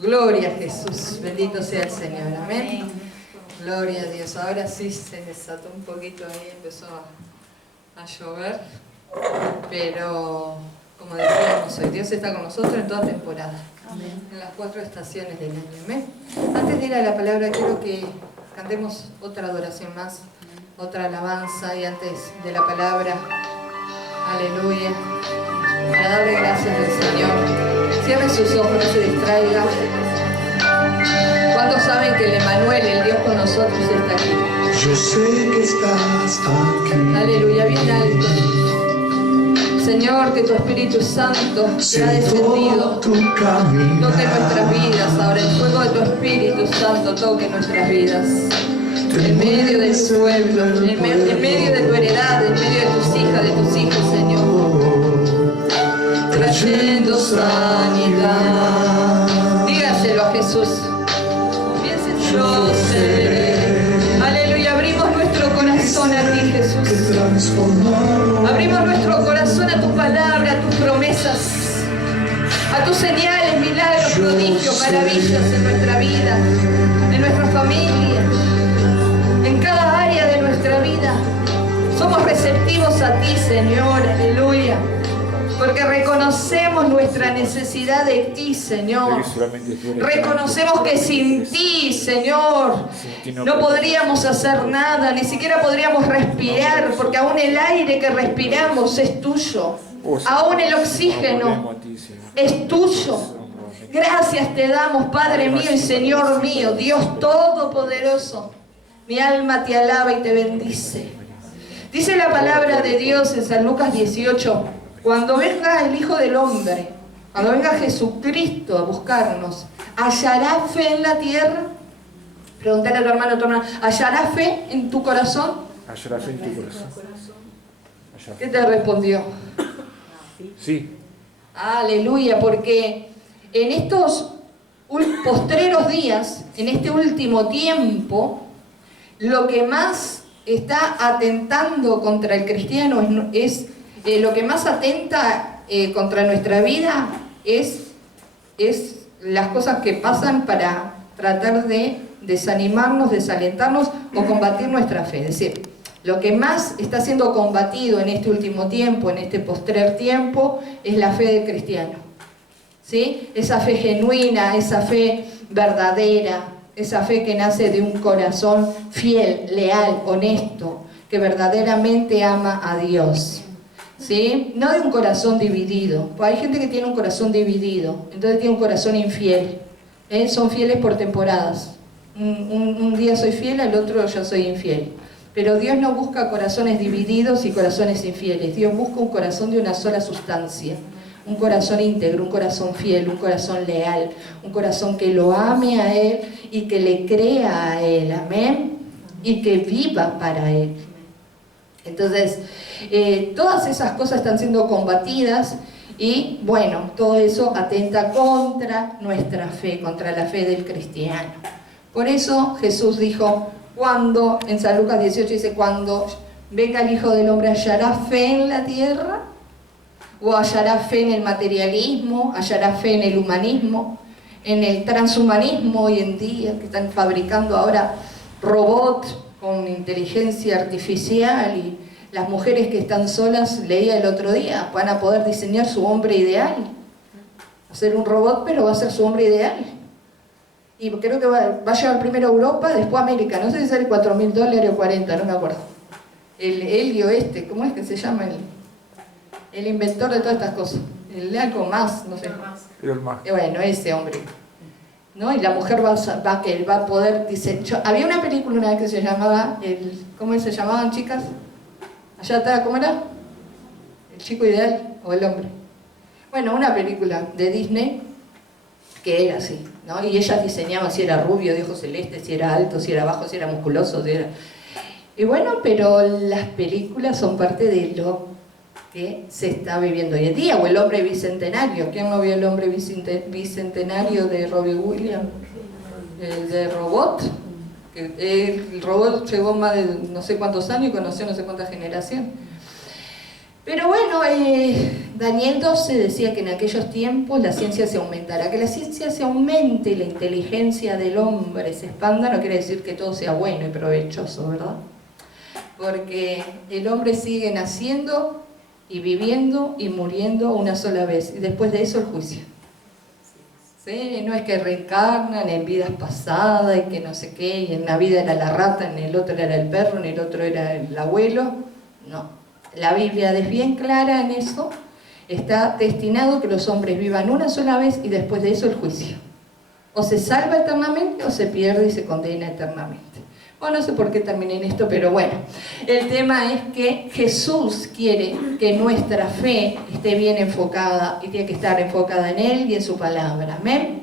Gloria a Jesús, bendito sea el Señor, amén. Gloria a Dios. Ahora sí se desató un poquito ahí, empezó a llover, pero como decíamos hoy, Dios está con nosotros en toda temporada, en las 4 estaciones del año, amén. Antes de ir a la palabra, quiero que cantemos otra adoración más, otra alabanza, y antes de la palabra, aleluya, para darle gracias al Señor. Cierre sus ojos, no se distraiga. ¿Cuántos saben que el Emanuel, el Dios con nosotros, está aquí? Yo sé que estás aquí. Aleluya, bien alto. Señor, que tu Espíritu Santo te ha descendido. Toque nuestras vidas ahora. El fuego de tu Espíritu Santo toque nuestras vidas. En medio de tu pueblo, en medio de tu heredad, en medio de tus hijas, de tus hijos, Señor. Trayendo sanidad. Dígaselo a Jesús. Piensen, yo seré. Aleluya, abrimos nuestro corazón a ti, Jesús. Abrimos nuestro corazón a tu palabra, a tus promesas, a tus señales, milagros, prodigios, maravillas en nuestra vida, en nuestra familia, en cada área de nuestra vida. Somos receptivos a ti, Señor, aleluya. Porque reconocemos nuestra necesidad de ti, Señor. Reconocemos que sin ti, Señor, no podríamos hacer nada, ni siquiera podríamos respirar, porque aún el aire que respiramos es tuyo. Aún el oxígeno es tuyo. Gracias te damos, Padre mío y Señor mío, Dios Todopoderoso. Mi alma te alaba y te bendice. Dice la palabra de Dios en San Lucas 18. Cuando venga el Hijo del Hombre, cuando venga Jesucristo a buscarnos, ¿hallará fe en la tierra? Pregúntale a tu hermano, ¿hallará fe en tu corazón? ¿Hallará fe en tu corazón? ¿Qué te respondió? Sí. Aleluya, porque en estos postreros días, en este último tiempo, lo que más está atentando contra el cristiano es lo que más atenta contra nuestra vida es las cosas que pasan para tratar de desanimarnos, desalentarnos o combatir nuestra fe. Es decir, lo que más está siendo combatido en este último tiempo, en este postrer tiempo, es la fe del cristiano. ¿Sí? Esa fe genuina, esa fe verdadera, esa fe que nace de un corazón fiel, leal, honesto, que verdaderamente ama a Dios. ¿Sí? No de un corazón dividido, pues hay gente que tiene un corazón dividido, entonces tiene un corazón infiel, son fieles por temporadas, un día soy fiel, al otro ya soy infiel, pero Dios no busca corazones divididos y corazones infieles. Dios busca un corazón de una sola sustancia, un corazón íntegro, un corazón fiel, un corazón leal, un corazón que lo ame a Él y que le crea a Él, amén, y que viva para Él. Entonces, todas esas cosas están siendo combatidas y, bueno, todo eso atenta contra nuestra fe, contra la fe del cristiano. Por eso Jesús dijo, cuando, en San Lucas 18 dice, cuando venga el Hijo del Hombre, ¿hallará fe en la tierra? ¿O hallará fe en el materialismo? ¿Hallará fe en el humanismo? ¿En el transhumanismo hoy en día, que están fabricando ahora robots con inteligencia artificial, y las mujeres que están solas, leía el otro día, van a poder diseñar su hombre ideal, hacer un robot, pero va a ser su hombre ideal, y creo que va a llegar primero a Europa, después a América, no sé si sale $4.000 o 40, no me acuerdo, el Helio ¿cómo es que se llama? El inventor de todas estas cosas, el algo más, no sé, bueno, ese hombre, ¿no? Y la mujer va a poder diseñar. Había una película una vez que se llamaba, ¿cómo se llamaban, chicas? Allá atrás, ¿cómo era? ¿El chico ideal o el hombre? Bueno, una película de Disney que era así, ¿no? Y ellas diseñaban si era rubio, de ojos celestes, si era alto, si era bajo, si era musculoso, si era... Y bueno, pero las películas son parte de lo que se está viviendo hoy en día, o el hombre bicentenario. ¿Quién no vio el hombre bicentenario de Robbie Williams? El de Robot. El robot llegó más de no sé cuántos años y conoció no sé cuántas generaciones. Pero bueno, Daniel 12 decía que en aquellos tiempos la ciencia se aumentará. Que la ciencia se aumente y la inteligencia del hombre se expanda no quiere decir que todo sea bueno y provechoso, ¿verdad? Porque el hombre sigue naciendo y viviendo y muriendo una sola vez. Y después de eso el juicio. ¿Sí? No es que reencarnan en vidas pasadas y que no sé qué, y en una vida era la rata, en el otro era el perro, en el otro era el abuelo. No. La Biblia es bien clara en eso. Está destinado que los hombres vivan una sola vez y después de eso el juicio. O se salva eternamente o se pierde y se condena eternamente. Bueno, no sé por qué terminé en esto, pero bueno. El tema es que Jesús quiere que nuestra fe esté bien enfocada y tiene que estar enfocada en Él y en su palabra. ¿Amén?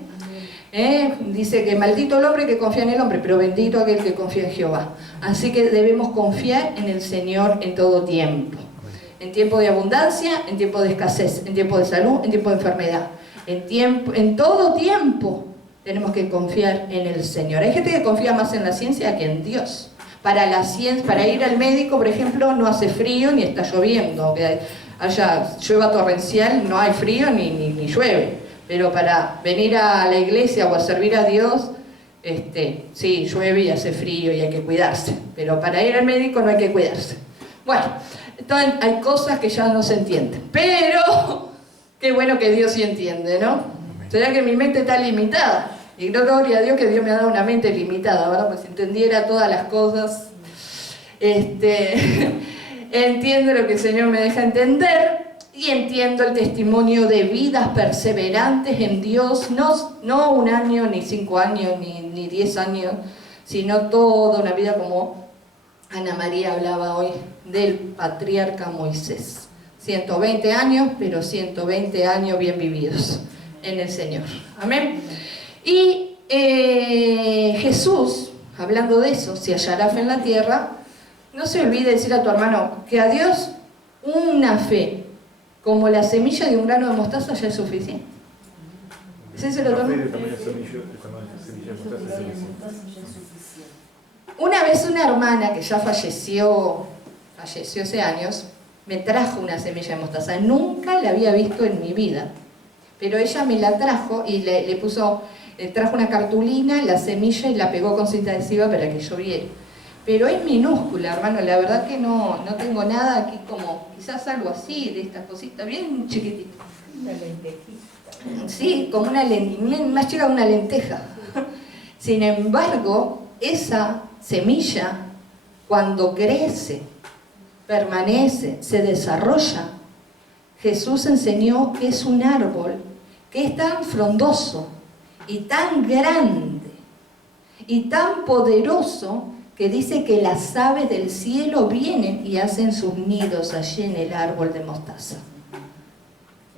Dice que maldito el hombre que confía en el hombre, pero bendito aquel que confía en Jehová. Así que debemos confiar en el Señor en todo tiempo. En tiempo de abundancia, en tiempo de escasez, en tiempo de salud, en tiempo de enfermedad. En todo tiempo tenemos que confiar en el Señor. Hay gente que confía más en la ciencia que en Dios. Para ir al médico, por ejemplo, no hace frío ni está lloviendo. Aunque haya llueva torrencial, no hay frío ni llueve. Pero para venir a la iglesia o a servir a Dios, sí, llueve y hace frío y hay que cuidarse. Pero para ir al médico no hay que cuidarse. Bueno, entonces hay cosas que ya no se entienden. Pero, qué bueno que Dios sí entiende, ¿no? ¿Será que mi mente está limitada? Y gloria a Dios que Dios me ha dado una mente limitada, ¿verdad? Pues si entendiera todas las cosas, entiendo lo que el Señor me deja entender y entiendo el testimonio de vidas perseverantes en Dios, no 1 año, ni 5 años, ni 10 años, sino toda una vida como Ana María hablaba hoy del patriarca Moisés. 120 años, pero 120 años bien vividos en el Señor. Amén. Y Jesús, hablando de eso, si hallará fe en la tierra, no se olvide decir a tu hermano que a Dios una fe como la semilla de un grano de mostaza ya es suficiente. ¿Es eso lo tomo? Una vez una hermana que ya falleció hace años, me trajo una semilla de mostaza. Nunca la había visto en mi vida. Pero ella me la trajo y le trajo una cartulina, la semilla y la pegó con cinta adhesiva para que yo viera. Pero es minúscula, hermano, la verdad que no tengo nada aquí como, quizás algo así, de estas cositas, bien chiquititas. Una lentejita. Sí, como más chica que una lenteja. Sin embargo, esa semilla, cuando crece, permanece, se desarrolla, Jesús enseñó que es un árbol que es tan frondoso y tan grande y tan poderoso que dice que las aves del cielo vienen y hacen sus nidos allí en el árbol de mostaza.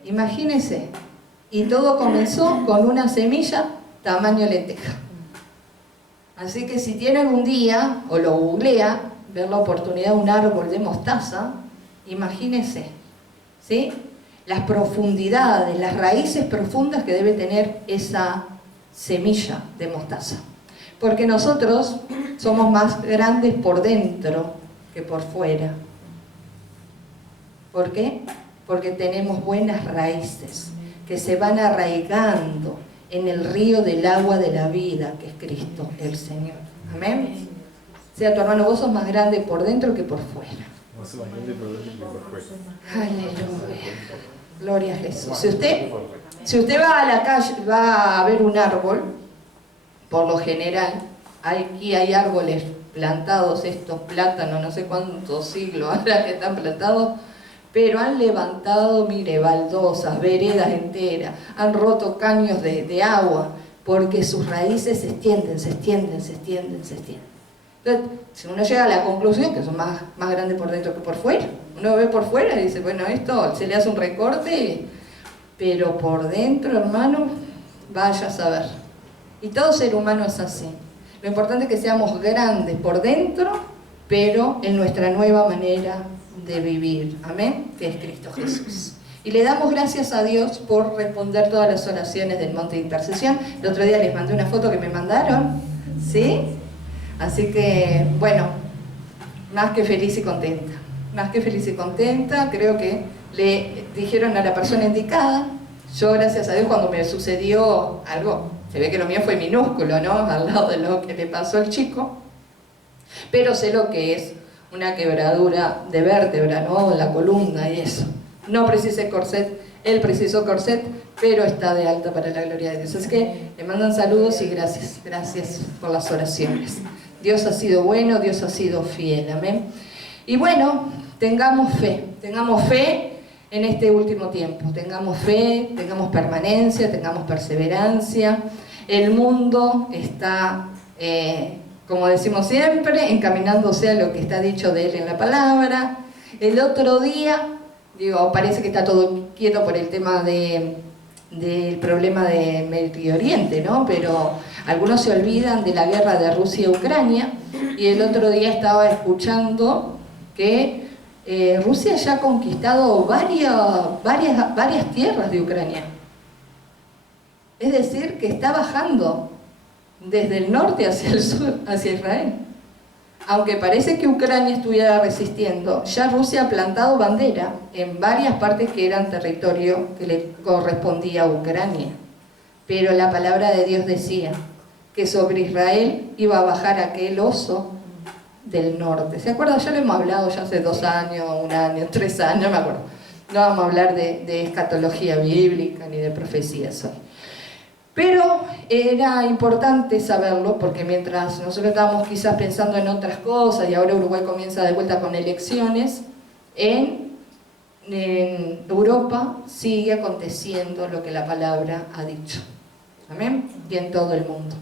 Imagínense, y todo comenzó con una semilla tamaño lenteja. Así que si tiene algún día, o lo googlea, ver la oportunidad de un árbol de mostaza, imagínense, ¿sí? Las profundidades, las raíces profundas que debe tener esa semilla de mostaza. Porque nosotros somos más grandes por dentro que por fuera. ¿Por qué? Porque tenemos buenas raíces que se van arraigando en el río del agua de la vida, que es Cristo, el Señor. Amén. Sea tu hermano, vos sos más grande por dentro que por fuera. Aleluya. Gloria a Jesús. Si usted va a la calle, va a ver un árbol, por lo general, aquí hay árboles plantados, estos plátanos, no sé cuántos siglos ahora que están plantados, pero han levantado, mire, baldosas, veredas enteras, han roto caños de agua, porque sus raíces se extienden. Entonces, si uno llega a la conclusión que son más grandes por dentro que por fuera, uno ve por fuera y dice, bueno, esto se le hace un recorte, pero por dentro, hermano, vaya a saber. Y todo ser humano es así. Lo importante es que seamos grandes por dentro, pero en nuestra nueva manera de vivir. Amén, que es Cristo Jesús. Y le damos gracias a Dios por responder todas las oraciones del monte de intercesión. El otro día les mandé una foto que me mandaron, ¿sí? Así que, bueno, más que feliz y contenta. más que feliz y contenta. Creo que le dijeron a la persona indicada. Yo, gracias a Dios, cuando me sucedió algo, se ve que lo mío fue minúsculo, ¿no? Al lado de lo que le pasó al chico. Pero sé lo que es una quebradura de vértebra, ¿no? La columna y eso. No precisé corset, él precisó corset, pero está de alta para la gloria de Dios. Así que le mandan saludos y gracias. Gracias por las oraciones. Dios ha sido bueno, Dios ha sido fiel. Amén. Y bueno, tengamos fe en este último tiempo. Tengamos fe, tengamos permanencia, tengamos perseverancia. El mundo está, como decimos siempre, encaminándose a lo que está dicho de él en la palabra. El otro día, parece que está todo quieto por el tema del problema de Medio Oriente, ¿no? Pero algunos se olvidan de la guerra de Rusia y Ucrania, y el otro día estaba escuchando que Rusia ya ha conquistado varias tierras de Ucrania. Es decir, que está bajando desde el norte hacia el sur, hacia Israel. Aunque parece que Ucrania estuviera resistiendo, ya Rusia ha plantado bandera en varias partes que eran territorio que le correspondía a Ucrania. Pero la palabra de Dios decía que sobre Israel iba a bajar aquel oso del norte. ¿Se acuerdan? Ya lo hemos hablado ya hace 2 años, 1 año, 3 años, no me acuerdo. No vamos a hablar de escatología bíblica ni de profecías hoy. Pero era importante saberlo porque mientras nosotros estábamos quizás pensando en otras cosas y ahora Uruguay comienza de vuelta con elecciones, en Europa sigue aconteciendo lo que la palabra ha dicho. Amén. Y en todo el mundo.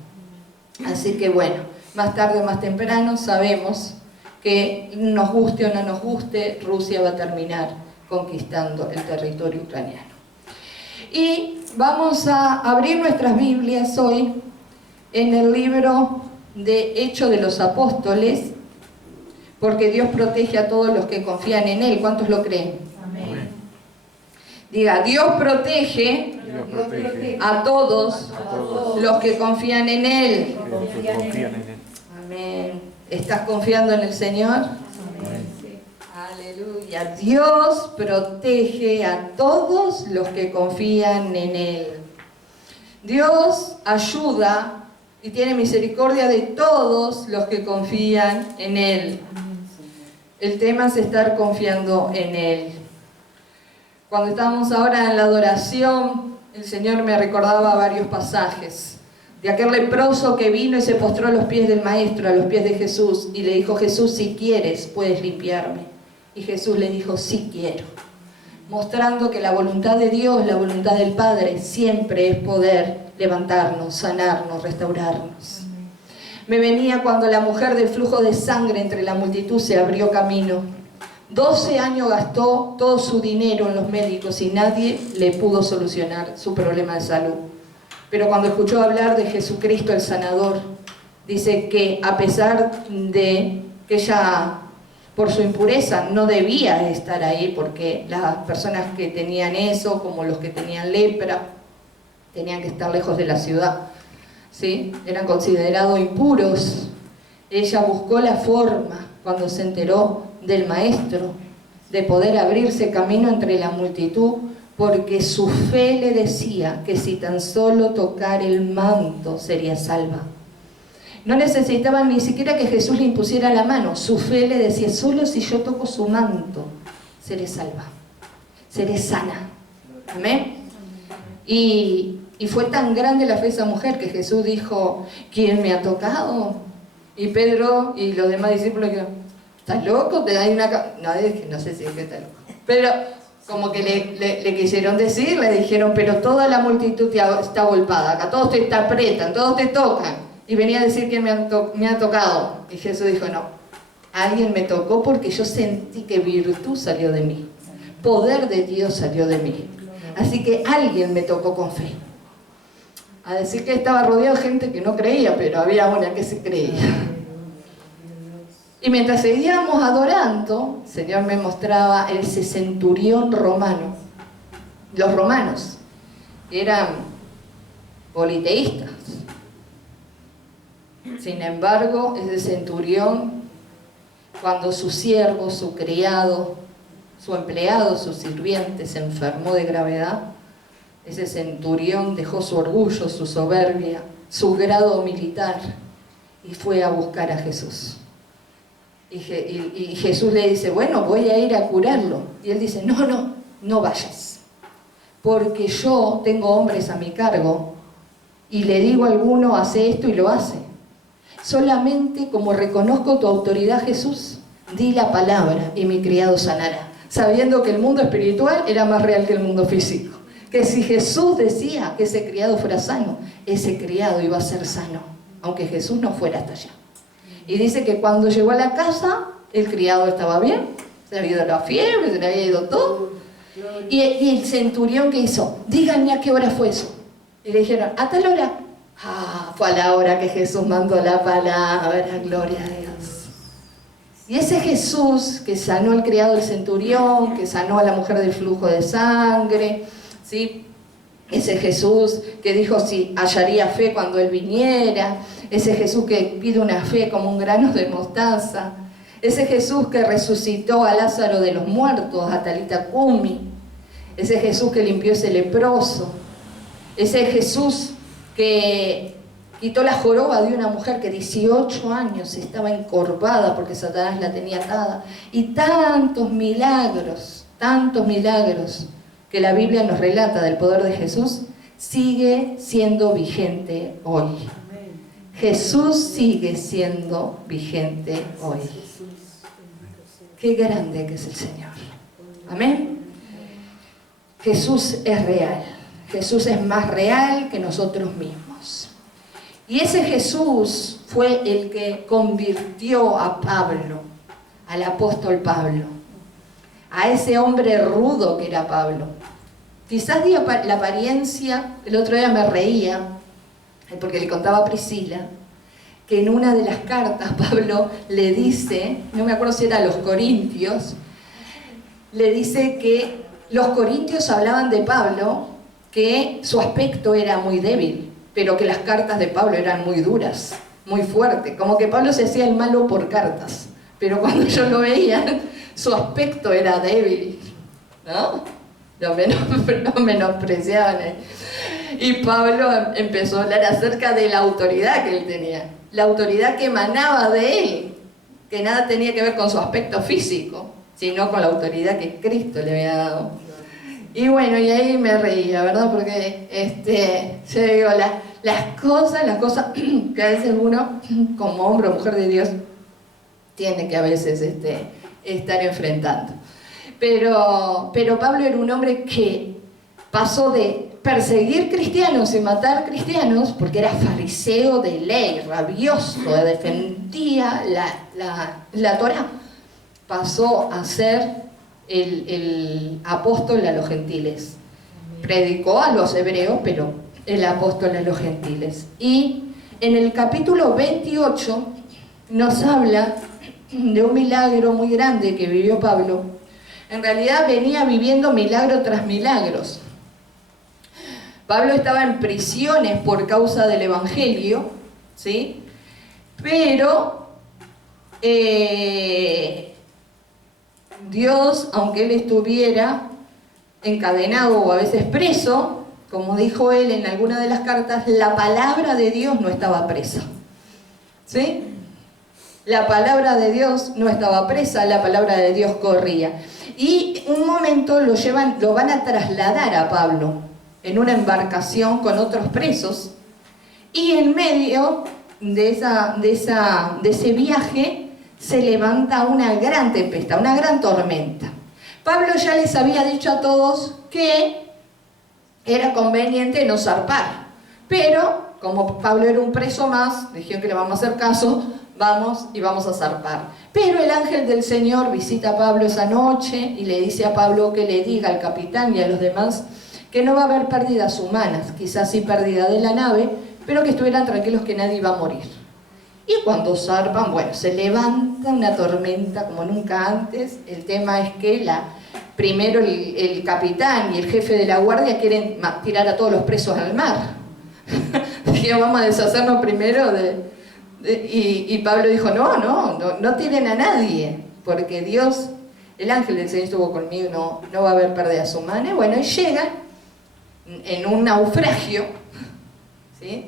Así que bueno, más tarde o más temprano sabemos que nos guste o no nos guste, Rusia va a terminar conquistando el territorio ucraniano. Y vamos a abrir nuestras Biblias hoy en el libro de Hechos de los Apóstoles, porque Dios protege a todos los que confían en Él. ¿Cuántos lo creen? Amén. Diga, Dios protege a todos los que confían en Él. Amén. ¿Estás confiando en el Señor? Amén. Aleluya. Dios protege a todos los que confían en Él. Dios ayuda y tiene misericordia de todos los que confían en Él. El tema es estar confiando en Él. Cuando estábamos ahora en la adoración, el Señor me recordaba varios pasajes de aquel leproso que vino y se postró a los pies del Maestro, a los pies de Jesús, y le dijo: Jesús, si quieres, puedes limpiarme. Y Jesús le dijo: sí quiero. Mostrando que la voluntad de Dios, la voluntad del Padre, siempre es poder levantarnos, sanarnos, restaurarnos. Me venía cuando la mujer del flujo de sangre entre la multitud se abrió camino. 12 años gastó todo su dinero en los médicos y nadie le pudo solucionar su problema de salud. Pero cuando escuchó hablar de Jesucristo el sanador, dice que a pesar de que ella, por su impureza, no debía estar ahí, porque las personas que tenían eso, como los que tenían lepra, tenían que estar lejos de la ciudad, ¿sí? Eran considerados impuros. Ella buscó la forma, cuando se enteró del Maestro, de poder abrirse camino entre la multitud, porque su fe le decía que si tan solo tocar el manto sería salva. No necesitaban ni siquiera que Jesús le impusiera la mano. Su fe le decía: solo si yo toco su manto, seré salva, seré sana. Amén. Y fue tan grande la fe de esa mujer que Jesús dijo: ¿quién me ha tocado? Y Pedro y los demás discípulos dijeron: ¿estás loco? ¿Te da una no sé si es que está loco. Pero como que le quisieron decir, le dijeron: pero toda la multitud está golpada, acá todos te apretan, todos te tocan. Y venía a decir que me ha tocado. Y Jesús dijo: no, alguien me tocó porque yo sentí que virtud salió de mí. Poder de Dios salió de mí. Así que alguien me tocó con fe. A decir que estaba rodeado de gente que no creía, pero había una que se creía. Y mientras seguíamos adorando, el Señor me mostraba el centurión romano. Los romanos eran politeístas. Sin embargo, ese centurión cuando su siervo, su criado, su empleado, su sirviente se enfermó de gravedad, ese centurión dejó su orgullo, su soberbia, su grado militar y fue a buscar a Jesús. Y Jesús le dice, bueno, voy a ir a curarlo. Y él dice, no vayas, porque yo tengo hombres a mi cargo y le digo a alguno, hace esto y lo hace. Solamente como reconozco tu autoridad, Jesús, di la palabra y mi criado sanará, sabiendo que el mundo espiritual era más real que el mundo físico. Que si Jesús decía que ese criado fuera sano, ese criado iba a ser sano, aunque Jesús no fuera hasta allá. Y dice que cuando llegó a la casa, el criado estaba bien, se le había ido la fiebre, se le había ido todo. Y el centurión, ¿qué hizo? Díganme a qué hora fue eso. Y le dijeron, a tal hora. Fue a la hora que Jesús mandó la palabra, gloria a Dios. Y ese Jesús que sanó al criado del centurión, que sanó a la mujer del flujo de sangre, ¿sí? Ese Jesús que dijo si hallaría fe cuando Él viniera, ese Jesús que pide una fe como un grano de mostaza, ese Jesús que resucitó a Lázaro de los muertos, a Talita Cumi, ese Jesús que limpió ese leproso, ese Jesús que quitó la joroba de una mujer que 18 años estaba encorvada porque Satanás la tenía atada, y tantos milagros que la Biblia nos relata del poder de Jesús, sigue siendo vigente hoy. Jesús sigue siendo vigente hoy. Qué grande que es el Señor. Amén. Jesús es real. Jesús es más real que nosotros mismos. Y ese Jesús fue el que convirtió a Pablo, al apóstol Pablo, a ese hombre rudo que era Pablo. Quizás la apariencia, el otro día me reía, porque le contaba a Priscila, que en una de las cartas Pablo le dice, no me acuerdo si era a los Corintios, le dice que los corintios hablaban de Pablo, que su aspecto era muy débil, pero que las cartas de Pablo eran muy duras, muy fuertes, como que Pablo se hacía el malo por cartas, pero cuando yo lo veía, su aspecto era débil, ¿no? Lo menospreciaban. Y Pablo empezó a hablar acerca de la autoridad que él tenía, la autoridad que emanaba de él, que nada tenía que ver con su aspecto físico, sino con la autoridad que Cristo le había dado. Y bueno, y ahí me reía, ¿verdad? Porque yo digo, las cosas que a veces uno, como hombre o mujer de Dios, tiene que a veces estar enfrentando. Pero Pablo era un hombre que pasó de perseguir cristianos y matar cristianos, porque era fariseo de ley, rabioso, defendía la Torá, pasó a ser el apóstol a los gentiles. Predicó a los hebreos, pero el apóstol a los gentiles. Y en el capítulo 28 nos habla de un milagro muy grande que vivió Pablo. En realidad venía viviendo milagro tras milagros. Pablo estaba en prisiones por causa del Evangelio, ¿sí? Pero Dios, aunque él estuviera encadenado o a veces preso, como dijo él en alguna de las cartas, la palabra de Dios no estaba presa, ¿sí? La palabra de Dios no estaba presa, la palabra de Dios corría. Y un momento lo van a trasladar a Pablo en una embarcación con otros presos, y en medio de ese viaje se levanta una gran tempestad, una gran tormenta. Pablo ya les había dicho a todos que era conveniente no zarpar, pero como Pablo era un preso más, dijeron que le vamos a hacer caso, vamos a zarpar. Pero el ángel del Señor visita a Pablo esa noche y le dice a Pablo que le diga al capitán y a los demás que no va a haber pérdidas humanas, quizás sí pérdida de la nave, pero que estuvieran tranquilos que nadie iba a morir. Y cuando zarpan, bueno, se levanta una tormenta como nunca antes. El tema es que primero el capitán y el jefe de la guardia quieren tirar a todos los presos al mar. Dijeron, vamos a deshacernos primero Y Pablo dijo, no tienen a nadie, porque Dios, el ángel del Señor estuvo conmigo, no va a haber pérdidas humanas. Bueno, y llegan en un naufragio, ¿sí?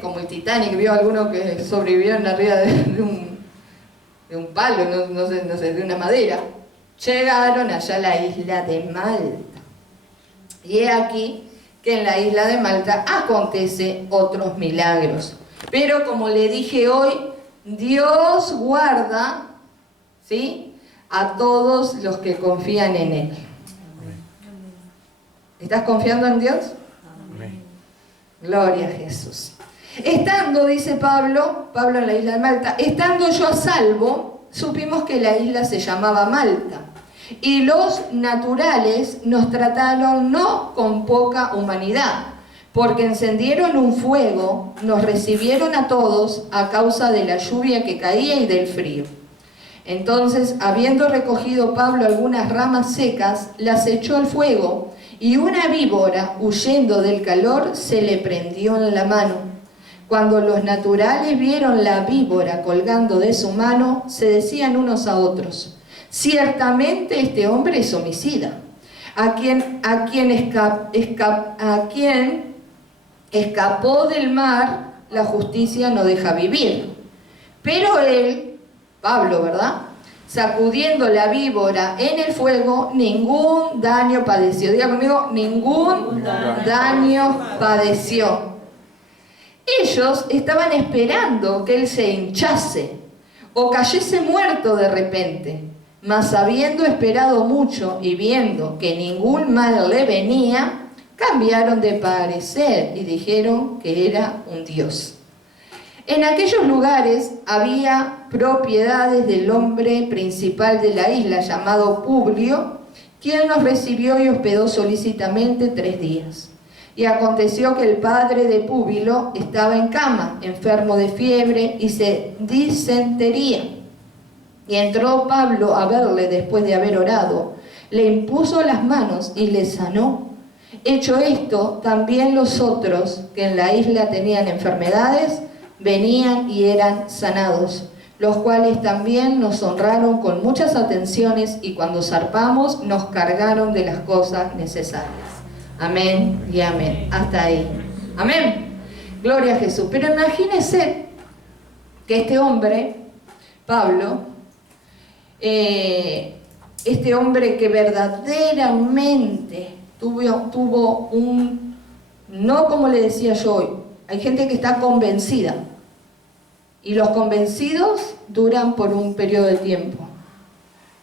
Como el Titanic, vio algunos que sobrevivieron arriba de un palo, no sé, de una madera. Llegaron allá a la isla de Malta. Y he aquí que en la isla de Malta acontece otros milagros. Pero como le dije hoy, Dios guarda, ¿sí?, a todos los que confían en Él. ¿Estás confiando en Dios? Amén. Gloria a Jesús. Estando, dice Pablo en la isla de Malta, estando yo a salvo, supimos que la isla se llamaba Malta. Y los naturales nos trataron no con poca humanidad, porque encendieron un fuego, nos recibieron a todos a causa de la lluvia que caía y del frío. Entonces, habiendo recogido Pablo algunas ramas secas, las echó al fuego, y una víbora, huyendo del calor, se le prendió en la mano. Cuando los naturales vieron la víbora colgando de su mano, se decían unos a otros: ciertamente este hombre es homicida, a quien escapó del mar, la justicia no deja vivir. Pero él, Pablo, ¿verdad?, sacudiendo la víbora en el fuego, ningún daño padeció. Diga conmigo, ningún daño padeció. Ellos estaban esperando que él se hinchase o cayese muerto de repente, mas habiendo esperado mucho y viendo que ningún mal le venía, cambiaron de parecer y dijeron que era un dios. En aquellos lugares había propiedades del hombre principal de la isla, llamado Publio, quien nos recibió y hospedó solícitamente 3 días. Y aconteció que el padre de Publio estaba en cama, enfermo de fiebre y de disentería. Y entró Pablo a verle después de haber orado, le impuso las manos y le sanó. Hecho esto, también los otros que en la isla tenían enfermedades, venían y eran sanados, los cuales también nos honraron con muchas atenciones, y cuando zarpamos nos cargaron de las cosas necesarias. Amén y amén. Hasta ahí. Amén. Gloria a Jesús. Pero imagínense que este hombre, Pablo, este hombre que verdaderamente tuvo un, no como le decía yo hoy, hay gente que está convencida, y los convencidos duran por un periodo de tiempo,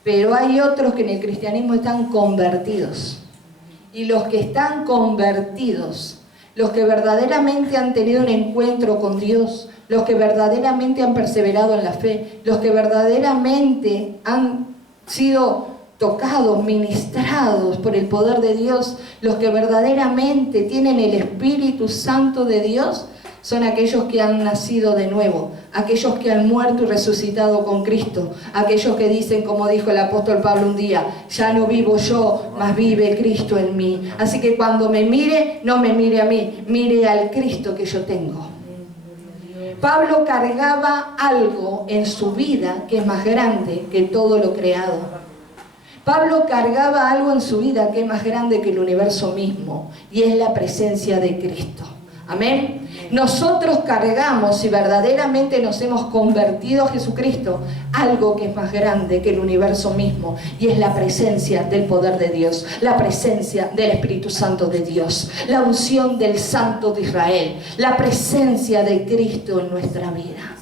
pero hay otros que en el cristianismo están convertidos, y los que están convertidos, los que verdaderamente han tenido un encuentro con Dios, los que verdaderamente han perseverado en la fe, los que verdaderamente han sido tocados, ministrados por el poder de Dios, los que verdaderamente tienen el Espíritu Santo de Dios, son aquellos que han nacido de nuevo, aquellos que han muerto y resucitado con Cristo, aquellos que dicen, como dijo el apóstol Pablo un día: ya no vivo yo, mas vive Cristo en mí. Así que cuando me mire, no me mire a mí, mire al Cristo que yo tengo. Pablo cargaba algo en su vida que es más grande que todo lo creado. Pablo cargaba algo en su vida que es más grande que el universo mismo, y es la presencia de Cristo. Amén. Nosotros cargamos, si verdaderamente nos hemos convertido a Jesucristo, algo que es más grande que el universo mismo, y es la presencia del poder de Dios, la presencia del Espíritu Santo de Dios, la unción del Santo de Israel, la presencia de Cristo en nuestra vida.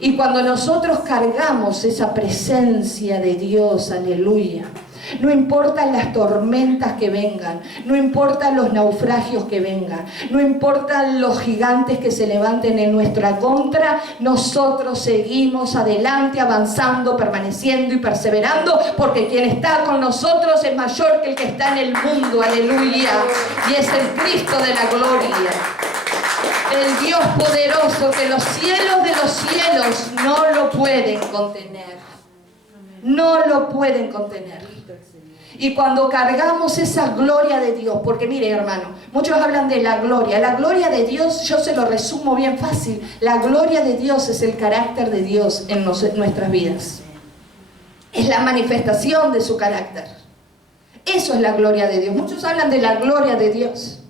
Y cuando nosotros cargamos esa presencia de Dios, aleluya, no importan las tormentas que vengan, no importan los naufragios que vengan, no importan los gigantes que se levanten en nuestra contra, nosotros seguimos adelante, avanzando, permaneciendo y perseverando, porque quien está con nosotros es mayor que el que está en el mundo, aleluya, y es el Cristo de la gloria. El Dios poderoso, que los cielos de los cielos no lo pueden contener. No lo pueden contener. Y cuando cargamos esa gloria de Dios, porque mire hermano, muchos hablan de la gloria de Dios, yo se lo resumo bien fácil, la gloria de Dios es el carácter de Dios en nuestras vidas. Es la manifestación de su carácter. Eso es la gloria de Dios. Muchos hablan de la gloria de Dios.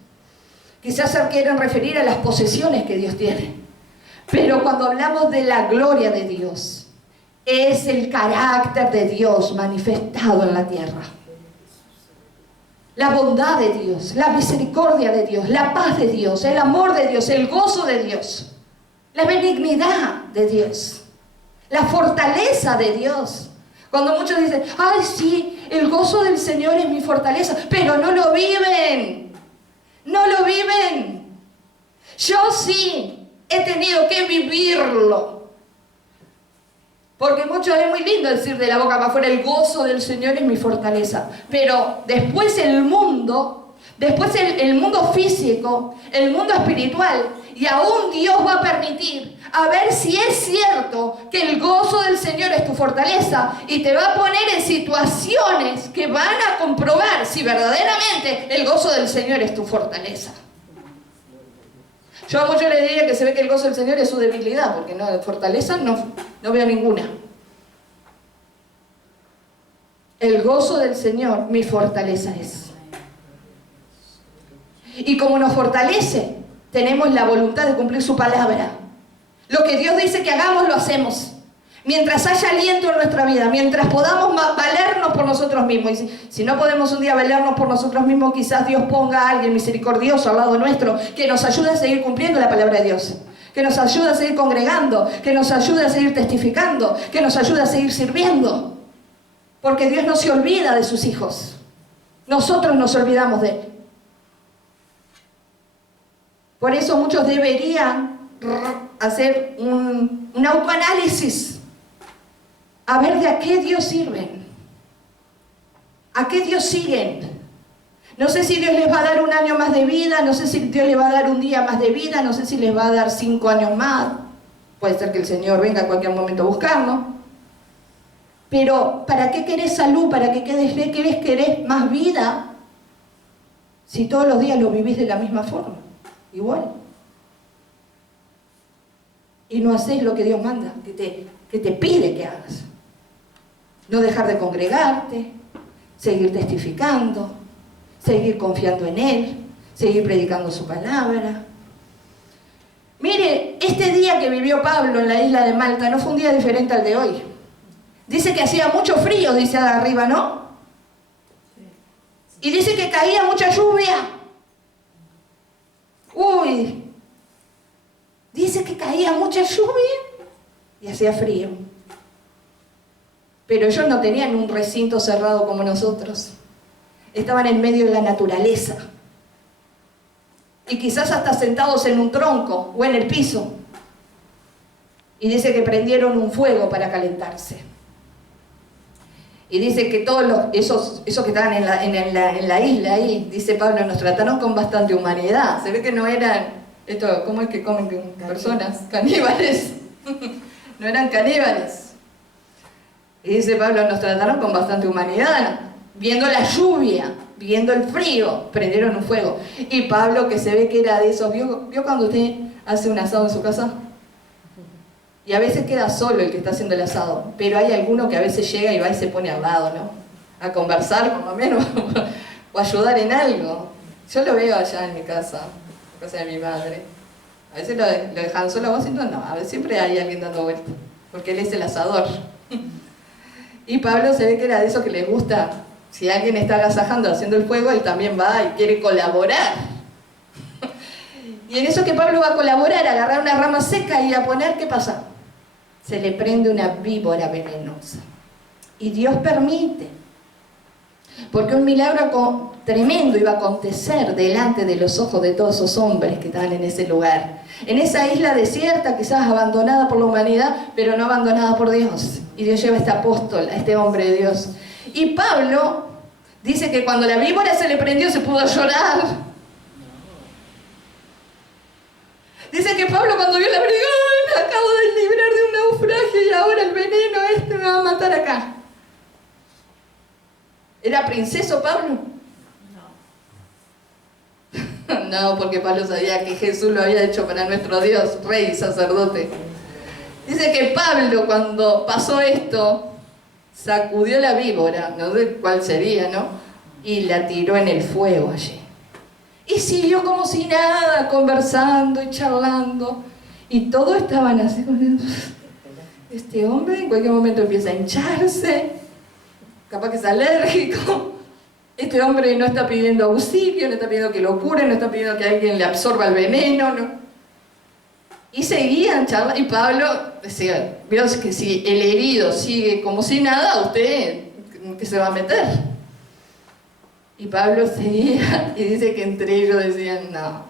Quizás se quieren referir a las posesiones que Dios tiene. Pero cuando hablamos de la gloria de Dios, es el carácter de Dios manifestado en la tierra. La bondad de Dios, la misericordia de Dios, la paz de Dios, el amor de Dios, el gozo de Dios, la benignidad de Dios, la fortaleza de Dios. Cuando muchos dicen, ay sí, el gozo del Señor es mi fortaleza, pero no lo viven, no lo viven. Yo sí he tenido que vivirlo. Porque mucho es muy lindo decir de la boca para afuera, el gozo del Señor es mi fortaleza. Pero después el mundo físico, el mundo espiritual, y aún Dios va a permitir a ver si es cierto que el gozo del Señor es tu fortaleza, y te va a poner en situaciones que van a comprobar si verdaderamente el gozo del Señor es tu fortaleza. Yo a muchos les diría que se ve que el gozo del Señor es su debilidad, porque no, de fortaleza no veo ninguna. El gozo del Señor, mi fortaleza es. Y como nos fortalece, tenemos la voluntad de cumplir su palabra. Lo que Dios dice que hagamos, lo hacemos. Mientras haya aliento en nuestra vida, mientras podamos valernos por nosotros mismos. Y si no podemos un día valernos por nosotros mismos, quizás Dios ponga a alguien misericordioso al lado nuestro que nos ayude a seguir cumpliendo la palabra de Dios, que nos ayude a seguir congregando, que nos ayude a seguir testificando, que nos ayude a seguir sirviendo. Porque Dios no se olvida de sus hijos. Nosotros nos olvidamos de Él. Por eso muchos deberían hacer un autoanálisis. A ver de a qué Dios sirven. ¿A qué Dios siguen? No sé si Dios les va a dar un año más de vida, no sé si Dios les va a dar un día más de vida, no sé si les va a dar 5 años más. Puede ser que el Señor venga a cualquier momento a buscarnos. Pero, ¿para qué querés salud? ¿Para qué querés más vida? Si todos los días lo vivís de la misma forma, igual. Y no hacés lo que Dios manda, que te pide que hagas. No dejar de congregarte, seguir testificando, seguir confiando en Él, seguir predicando su palabra. Mire, este día que vivió Pablo en la isla de Malta no fue un día diferente al de hoy. Dice que hacía mucho frío, dice arriba, ¿no? Y dice que caía mucha lluvia. Uy, dice que caía mucha lluvia y hacía frío. Pero ellos no tenían un recinto cerrado como nosotros. Estaban en medio de la naturaleza. Y quizás hasta sentados en un tronco o en el piso. Y dice que prendieron un fuego para calentarse. Y dice que todos esos que estaban en la isla ahí, dice Pablo, nos trataron con bastante humanidad. Se ve que no eran, ¿cómo es que comen personas? Caníbales. No eran caníbales. Y dice Pablo, nos trataron con bastante humanidad. Viendo la lluvia, viendo el frío, prendieron un fuego. Y Pablo, que se ve que era de esos, ¿vio cuando usted hace un asado en su casa? Y a veces queda solo el que está haciendo el asado, pero hay alguno que a veces llega y va y se pone al lado, ¿no? A conversar, por lo menos, o ayudar en algo. Yo lo veo allá en mi casa, en la casa de mi madre. A veces lo dejan solo, vos no, a veces siempre hay alguien dando vueltas, porque él es el asador. Y Pablo se ve que era de esos que les gusta, si alguien está agasajando, haciendo el fuego, él también va y quiere colaborar. Y en eso que Pablo va a colaborar, a agarrar una rama seca y a poner, ¿qué pasa? Se le prende una víbora venenosa. Y Dios permite. Porque un milagro tremendo iba a acontecer delante de los ojos de todos esos hombres que estaban en ese lugar. En esa isla desierta, quizás abandonada por la humanidad, pero no abandonada por Dios. Y Dios lleva a este apóstol, a este hombre de Dios. Y Pablo dice que cuando la víbora se le prendió se pudo llorar. Dice que Pablo cuando vio la víbora, ¡ay, me acabo de librar de un naufragio y ahora el veneno me va a matar acá! ¿Era princeso Pablo? No, porque Pablo sabía que Jesús lo había hecho para nuestro Dios, rey y sacerdote. Dice que Pablo, cuando pasó esto, sacudió la víbora, no sé cuál sería, ¿no? Y la tiró en el fuego allí. Y siguió como si nada, conversando y charlando. Y todos estaban así con este hombre en cualquier momento empieza a hincharse, capaz que es alérgico. Este hombre no está pidiendo auxilio, no está pidiendo que lo curen, no está pidiendo que alguien le absorba el veneno, ¿no? Y seguían charlando, y Pablo decía, vio que si el herido sigue como si nada, ¿usted qué se va a meter? Y Pablo seguía, y dice que entre ellos decían, no,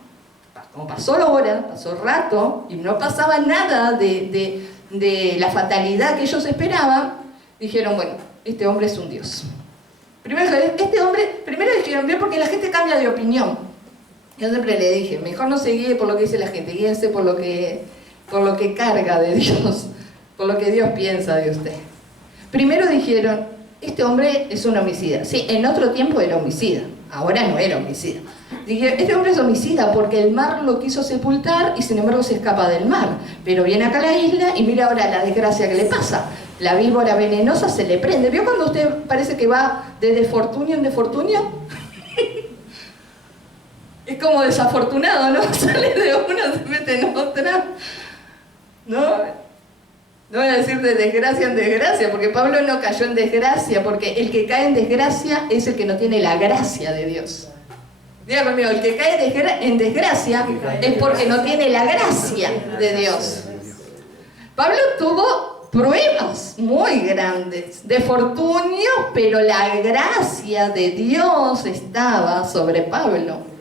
como pasó la hora, pasó el rato, y no pasaba nada de la fatalidad que ellos esperaban, dijeron, bueno, este hombre es un dios. Primero dijeron, bien, porque la gente cambia de opinión. Yo siempre le dije, mejor no se guíe por lo que dice la gente, guíese por lo que carga de Dios, por lo que Dios piensa de usted. Primero dijeron, este hombre es un homicida. Sí, en otro tiempo era homicida, ahora no era homicida. Dije, este hombre es homicida porque el mar lo quiso sepultar y sin embargo se escapa del mar. Pero viene acá a la isla y mira ahora la desgracia que le pasa. La víbora venenosa se le prende. ¿Vio cuando usted parece que va de desfortunio en desfortunio? Es como desafortunado, ¿no? Sale de una, se mete en otra. ¿No? No voy a decir de desgracia en desgracia, porque Pablo no cayó en desgracia, porque el que cae en desgracia es el que no tiene la gracia de Dios. Diga conmigo, el que cae en desgracia es porque no tiene la gracia de Dios. Pablo tuvo pruebas muy grandes de fortunio, pero la gracia de Dios estaba sobre Pablo.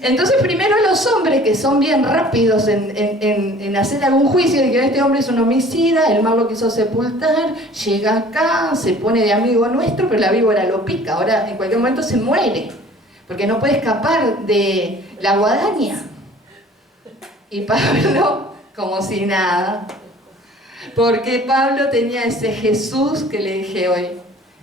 Entonces primero los hombres que son bien rápidos en hacer algún juicio de que este hombre es un homicida, el mar lo quiso sepultar, llega acá, se pone de amigo nuestro, pero la víbora lo pica, ahora en cualquier momento se muere, porque no puede escapar de la guadaña. Y Pablo, como si nada, porque Pablo tenía ese Jesús que le dije hoy,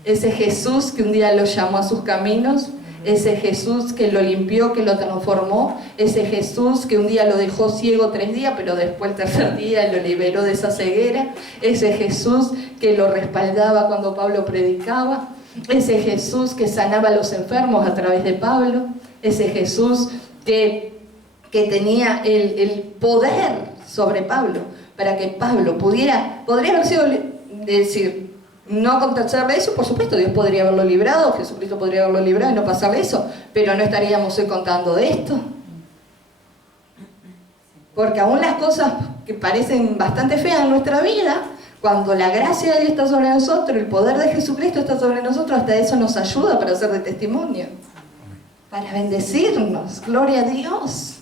ese Jesús que un día lo llamó a sus caminos, ese Jesús que lo limpió, que lo transformó, ese Jesús que un día lo dejó ciego 3 días, pero después el tercer día lo liberó de esa ceguera, ese Jesús que lo respaldaba cuando Pablo predicaba, ese Jesús que sanaba a los enfermos a través de Pablo, ese Jesús que tenía el poder sobre Pablo, para que Pablo podría haber sido, decir, no acontecerle eso, por supuesto, Dios podría haberlo librado, Jesucristo podría haberlo librado y no pasarle eso, pero no estaríamos hoy contando de esto. Porque aún las cosas que parecen bastante feas en nuestra vida, cuando la gracia de Dios está sobre nosotros, el poder de Jesucristo está sobre nosotros, hasta eso nos ayuda para ser de testimonio, para bendecirnos, gloria a Dios.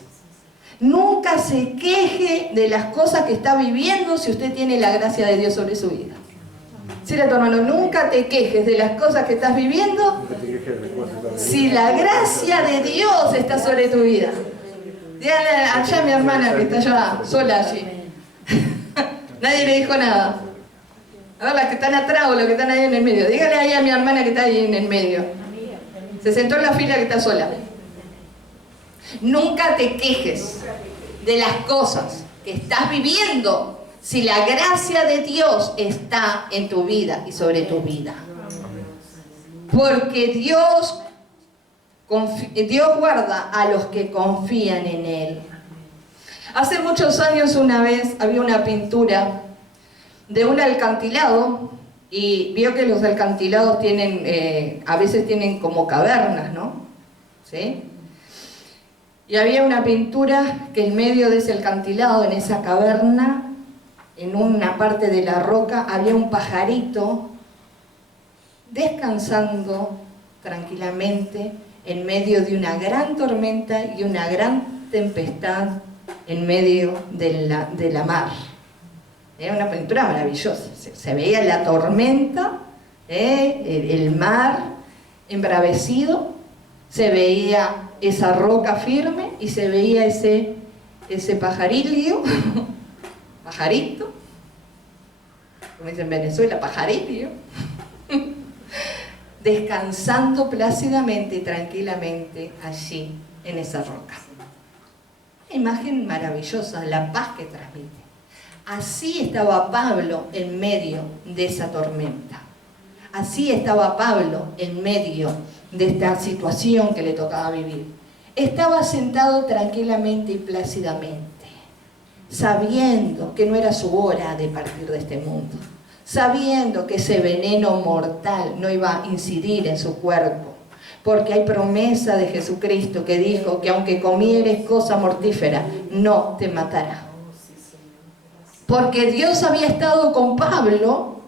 Nunca se queje de las cosas que está viviendo si usted tiene la gracia de Dios sobre su vida. Dile a tu hermano, nunca te quejes de las cosas que estás viviendo si la gracia de Dios está sobre tu vida. Dígale allá a mi hermana que está allá, sola allí. Nadie le dijo nada. A ver, las que están atrás o los que están ahí en el medio. Dígale ahí a mi hermana que está ahí en el medio. Se sentó en la fila que está sola. Nunca te quejes de las cosas que estás viviendo si la gracia de Dios está en tu vida y sobre tu vida. Porque Dios guarda a los que confían en Él. Hace muchos años una vez había una pintura de un alcantilado y vio que los alcantilados tienen, a veces tienen como cavernas, ¿no? ¿Sí? Y había una pintura que en medio de ese alcantilado, en esa caverna, en una parte de la roca, había un pajarito descansando tranquilamente en medio de una gran tormenta y una gran tempestad en medio de la mar. Era una pintura maravillosa. Se veía la tormenta, el mar embravecido, se veía esa roca firme y se veía ese pajarillo, pajarito, como dicen en Venezuela, pajarillo, descansando plácidamente y tranquilamente allí en esa roca. Una imagen maravillosa, la paz que transmite. Así estaba Pablo en medio de esa tormenta. Así estaba Pablo en medio de esta situación que le tocaba vivir. Estaba sentado tranquilamente y plácidamente, sabiendo que no era su hora de partir de este mundo, sabiendo que ese veneno mortal no iba a incidir en su cuerpo, porque hay promesa de Jesucristo que dijo que aunque comieres cosa mortífera, no te matará. Porque Dios había estado con Pablo,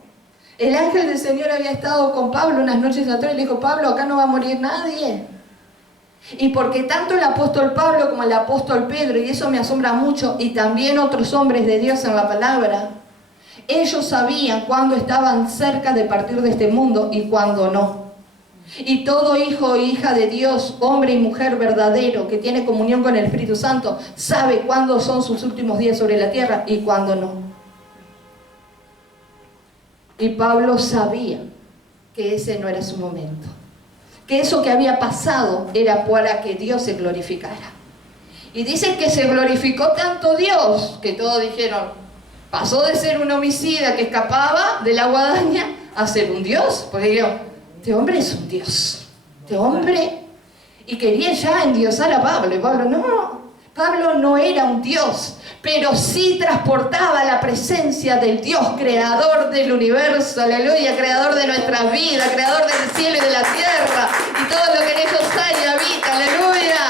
el ángel del Señor había estado con Pablo unas noches atrás y le dijo, Pablo, acá no va a morir nadie. Y porque tanto el apóstol Pablo como el apóstol Pedro, y eso me asombra mucho, y también otros hombres de Dios en la palabra, ellos sabían cuándo estaban cerca de partir de este mundo y cuándo no. Y todo hijo e hija de Dios, hombre y mujer verdadero, que tiene comunión con el Espíritu Santo, sabe cuándo son sus últimos días sobre la tierra y cuándo no. Y Pablo sabía que ese no era su momento, que eso que había pasado era para que Dios se glorificara. Y dicen que se glorificó tanto Dios, que todos dijeron, pasó de ser un homicida que escapaba de la guadaña a ser un Dios, porque yo, este hombre es un Dios, este hombre, y quería ya endiosar a Pablo, y Pablo no era un Dios, pero sí transportaba la presencia del Dios creador del universo, aleluya, creador de nuestras vidas, creador del cielo y de la tierra, y todo lo que en ellos hay y habita, aleluya,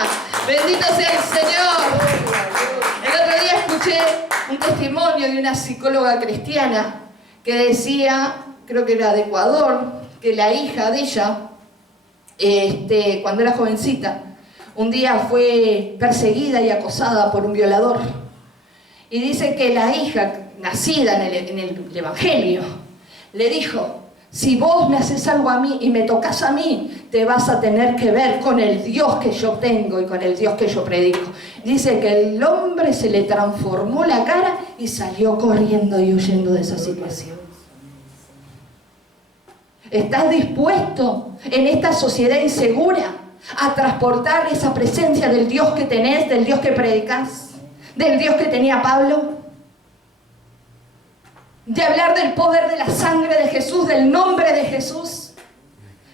bendito sea el Señor. El otro día escuché un testimonio de una psicóloga cristiana que decía, creo que era de Ecuador, que la hija de ella, cuando era jovencita, un día fue perseguida y acosada por un violador. Y dice que la hija, nacida en el Evangelio, le dijo, si vos me haces algo a mí y me tocas a mí, te vas a tener que ver con el Dios que yo tengo y con el Dios que yo predico. Dice que el hombre se le transformó la cara y salió corriendo y huyendo de esa situación. ¿Estás dispuesto en esta sociedad insegura a transportar esa presencia del Dios que tenés, del Dios que predicás, del Dios que tenía Pablo? De hablar del poder de la sangre de Jesús, del nombre de Jesús,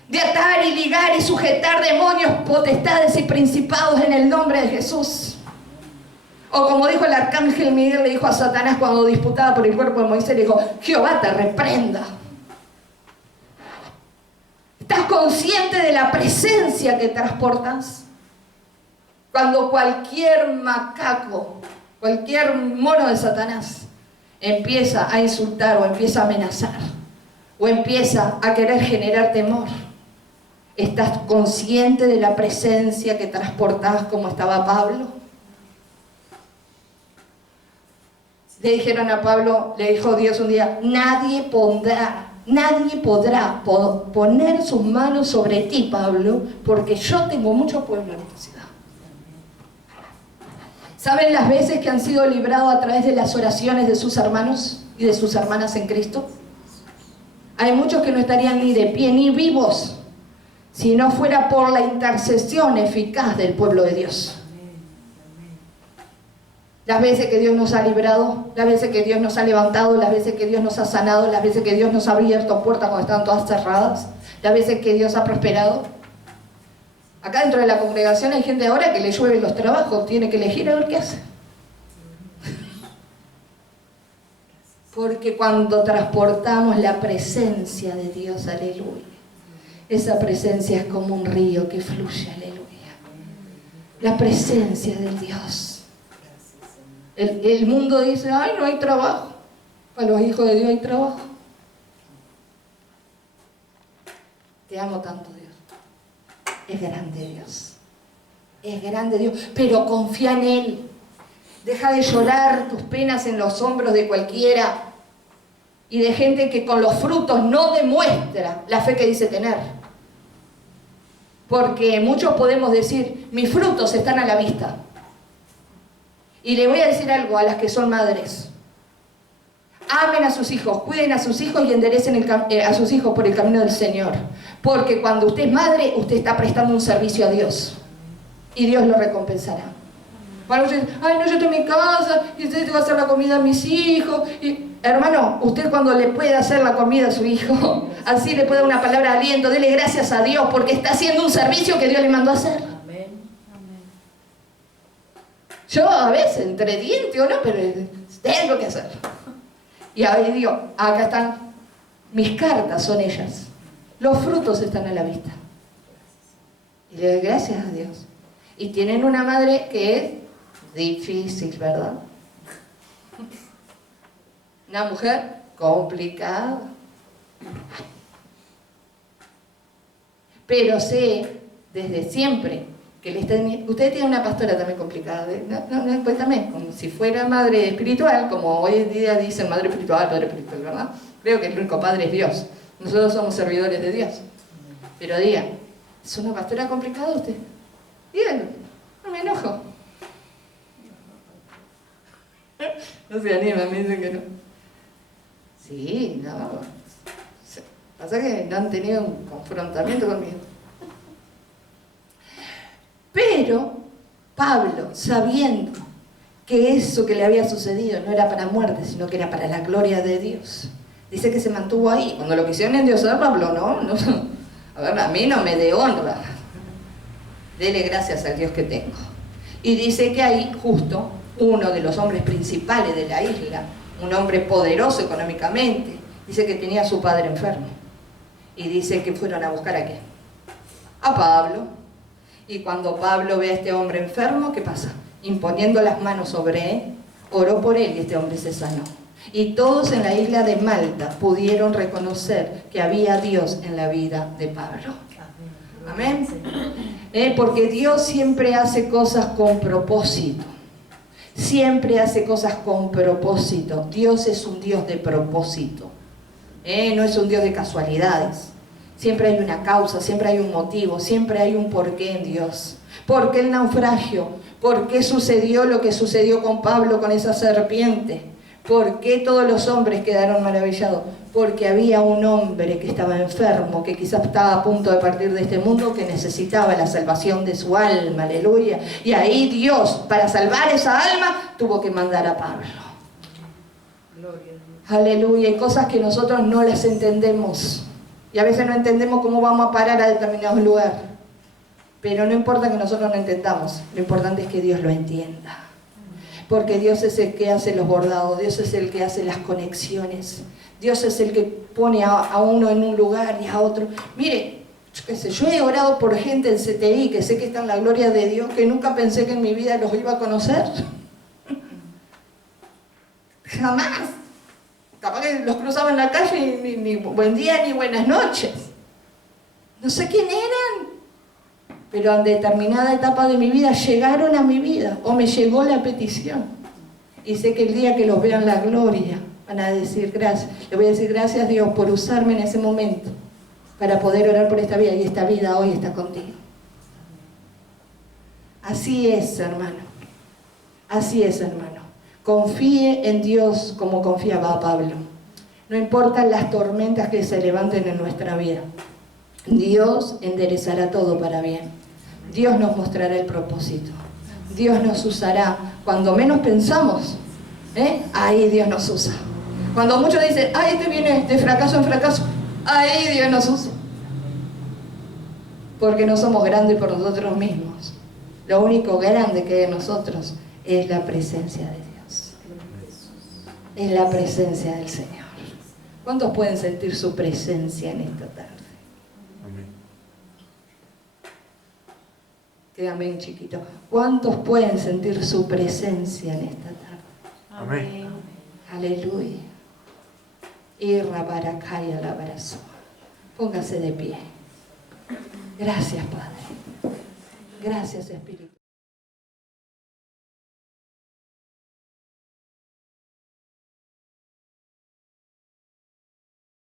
de atar y ligar y sujetar demonios, potestades y principados en el nombre de Jesús. O como dijo el arcángel Miguel, le dijo a Satanás cuando disputaba por el cuerpo de Moisés, le dijo, Jehová te reprenda. ¿Estás consciente de la presencia que transportas? Cuando cualquier macaco, cualquier mono de Satanás empieza a insultar o empieza a amenazar o empieza a querer generar temor, ¿estás consciente de la presencia que transportás como estaba Pablo? Le dijeron a Pablo, le dijo Dios un día, nadie podrá poner sus manos sobre ti, Pablo, porque yo tengo mucho pueblo en esta ciudad. ¿Saben las veces que han sido librados a través de las oraciones de sus hermanos y de sus hermanas en Cristo? Hay muchos que no estarían ni de pie ni vivos si no fuera por la intercesión eficaz del pueblo de Dios. Las veces que Dios nos ha librado, las veces que Dios nos ha levantado, las veces que Dios nos ha sanado, las veces que Dios nos ha abierto puertas cuando estaban todas cerradas, las veces que Dios ha prosperado. Acá dentro de la congregación hay gente ahora que le llueven los trabajos, tiene que elegir a ver qué hace. Porque cuando transportamos la presencia de Dios, aleluya, esa presencia es como un río que fluye, aleluya. La presencia del Dios. El mundo dice, ay, no hay trabajo. Para los hijos de Dios hay trabajo. Te amo tanto, Dios. Es grande Dios. Es grande Dios. Pero confía en Él. Deja de llorar tus penas en los hombros de cualquiera y de gente que con los frutos no demuestra la fe que dice tener. Porque muchos podemos decir, mis frutos están a la vista. Y le voy a decir algo a las que son madres. Amen a sus hijos, cuiden a sus hijos y enderecen a sus hijos por el camino del Señor. Porque cuando usted es madre, usted está prestando un servicio a Dios. Y Dios lo recompensará. Para usted, ay no, yo estoy en mi casa y usted te va a hacer la comida a mis hijos. Y, hermano, usted cuando le puede hacer la comida a su hijo, así le puede dar una palabra de aliento, dele gracias a Dios porque está haciendo un servicio que Dios le mandó a hacer. Yo a veces, entre dientes o no, pero tengo que hacerlo. Y ahí digo, acá están, mis cartas son ellas. Los frutos están a la vista. Y le doy gracias a Dios. Y tienen una madre que es difícil, ¿verdad? Una mujer complicada. Pero sé desde siempre que usted tiene una pastora también complicada, pues también, como si fuera madre espiritual, como hoy en día dicen madre espiritual, padre espiritual, ¿verdad? Creo que el único padre es Dios. Nosotros somos servidores de Dios. Pero diga, ¿es una pastora complicada usted? Díganlo, no me enojo. No se anima, me dicen que no. Sí, no. Pasa que no han tenido un confrontamiento conmigo. Pero Pablo, sabiendo que eso que le había sucedido no era para muerte, sino que era para la gloria de Dios, dice que se mantuvo ahí. Cuando lo quisieron endiosar, Pablo, no. A ver, a mí no me dé honra. Dele gracias al Dios que tengo. Y dice que ahí justo uno de los hombres principales de la isla, un hombre poderoso económicamente, dice que tenía a su padre enfermo. Y dice que fueron a buscar a ¿qué? A Pablo. Y cuando Pablo ve a este hombre enfermo, ¿qué pasa? Imponiendo las manos sobre él, oró por él y este hombre se sanó. Y todos en la isla de Malta pudieron reconocer que había Dios en la vida de Pablo. Amén. Porque Dios siempre hace cosas con propósito. Siempre hace cosas con propósito. Dios es un Dios de propósito. No es un Dios de casualidades. Siempre hay una causa, siempre hay un motivo, siempre hay un porqué en Dios. ¿Por qué el naufragio? ¿Por qué sucedió lo que sucedió con Pablo, con esa serpiente? ¿Por qué todos los hombres quedaron maravillados? Porque había un hombre que estaba enfermo, que quizás estaba a punto de partir de este mundo, que necesitaba la salvación de su alma, aleluya. Y ahí Dios, para salvar esa alma, tuvo que mandar a Pablo. Aleluya, hay cosas que nosotros no las entendemos. Y a veces no entendemos cómo vamos a parar a determinados lugares. Pero no importa que nosotros no entendamos, lo importante es que Dios lo entienda. Porque Dios es el que hace los bordados, Dios es el que hace las conexiones. Dios es el que pone a uno en un lugar y a otro. Mire, yo he orado por gente en CTI que sé que está en la gloria de Dios, que nunca pensé que en mi vida los iba a conocer. Jamás. Capaz que los cruzaba en la calle y ni buen día ni buenas noches. No sé quién eran, pero en determinada etapa de mi vida llegaron a mi vida o me llegó la petición. Y sé que el día que los vean la gloria van a decir gracias. Le voy a decir gracias a Dios por usarme en ese momento para poder orar por esta vida y esta vida hoy está contigo. Así es, hermano. Así es, hermano. Confíe en Dios como confiaba Pablo. No importan las tormentas que se levanten en nuestra vida. Dios enderezará todo para bien. Dios nos mostrará el propósito. Dios nos usará cuando menos pensamos. Ahí Dios nos usa. Cuando muchos dicen, ay, este viene de fracaso en fracaso, ahí Dios nos usa. Porque no somos grandes por nosotros mismos. Lo único grande que hay en nosotros es la presencia de Dios. Es la presencia del Señor. ¿Cuántos pueden sentir su presencia en esta tarde? Amén. Quédame chiquito. ¿Cuántos pueden sentir su presencia en esta tarde? Amén. Aleluya. Y rabarakaya la abrazo. Póngase de pie. Gracias, Padre. Gracias, Espíritu.